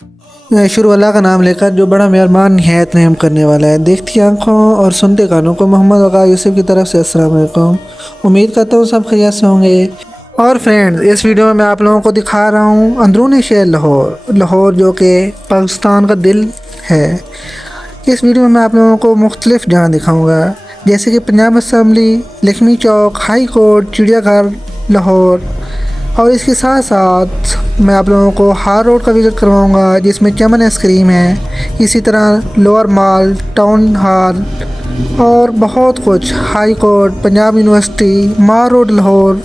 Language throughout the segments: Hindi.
शुरू अल्लाह का नाम लेकर जो बड़ा मेहरबान निहायत रहम करने वाला है। देखती आँखों और सुनते कानों को मोहम्मद वक़ार यूसुफ की तरफ से अस्सलाम वालेकुम। उम्मीद करता हूँ सब खैरियत से होंगे। और फ्रेंड्स, इस वीडियो में मैं आप लोगों को दिखा रहा हूँ अंदरूनी शहर लाहौर जो कि पाकिस्तान का दिल है। इस वीडियो में मैं आप लोगों को मुख्तलिफ जगह दिखाऊँगा, जैसे कि पंजाब असम्बली, लक्ष्मी चौक, हाई कोर्ट, चिड़ियाघर लाहौर। और इसके साथ साथ मैं आप लोगों को हार रोड का विज़िट करवाऊंगा, जिसमें चमन आइसक्रीम है। इसी तरह लोअर मॉल, टाउन हॉल और बहुत कुछ, हाई कोर्ट, पंजाब यूनिवर्सिटी, मार रोड लाहौर।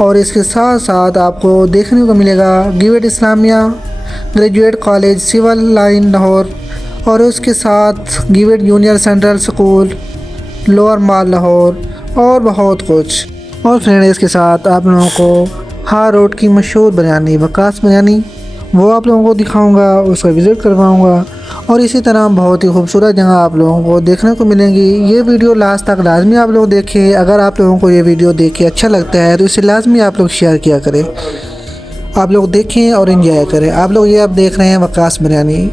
और इसके साथ साथ आपको देखने को मिलेगा गिवेट Islamia graduate college, civil line Lahore. और उसके साथ गिवेट junior central school, lower mall Lahore और बहुत कुछ। और फ्रेंड, इसके साथ आप लोगों को हार रोड की मशहूर बिरयानी, वकास बिरयानी, वो आप लोगों को दिखाऊंगा, उसका विज़िट करवाऊंगा। और इसी तरह बहुत ही खूबसूरत जगह आप लोगों को देखने को मिलेंगी। ये वीडियो लास्ट तक लाजमी आप लोग देखें। अगर आप लोगों को ये वीडियो देख के अच्छा लगता है तो इसे लाजमी आप लोग शेयर किया करें। आप लोग देखें और इंजॉय करें। आप लोग ये आप देख रहे हैं वकास बिरयानी।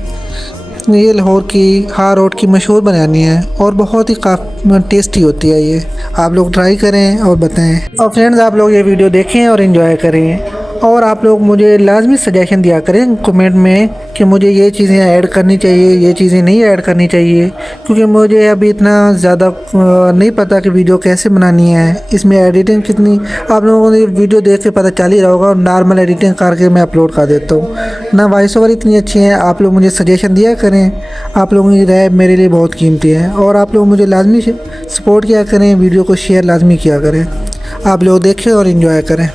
ये लाहौर की हार रोड की मशहूर बिरयानी है और बहुत ही काफ़ी टेस्टी होती है। ये आप लोग ट्राई करें और बताएं। और फ्रेंड्स, आप लोग ये वीडियो देखें और एंजॉय करें। और आप लोग मुझे लाजमी सजेशन दिया करें कमेंट में कि मुझे ये चीज़ें ऐड करनी चाहिए, ये चीज़ें नहीं ऐड करनी चाहिए, क्योंकि मुझे अभी इतना ज़्यादा नहीं पता कि वीडियो कैसे बनानी है, इसमें एडिटिंग कितनी। आप लोगों को वीडियो देख के पता चल ही रहा होगा, और नॉर्मल एडिटिंग करके मैं अपलोड कर देता हूँ ना। वॉइस ओवर इतनी अच्छी है। आप लोग मुझे सजेशन दिया करें। आप लोगों की राय मेरे लिए बहुत कीमती है। और आप लोग मुझे लाजमी सपोर्ट किया करें, वीडियो को शेयर लाजमी किया करें। आप लोग देखें और इन्जॉय करें।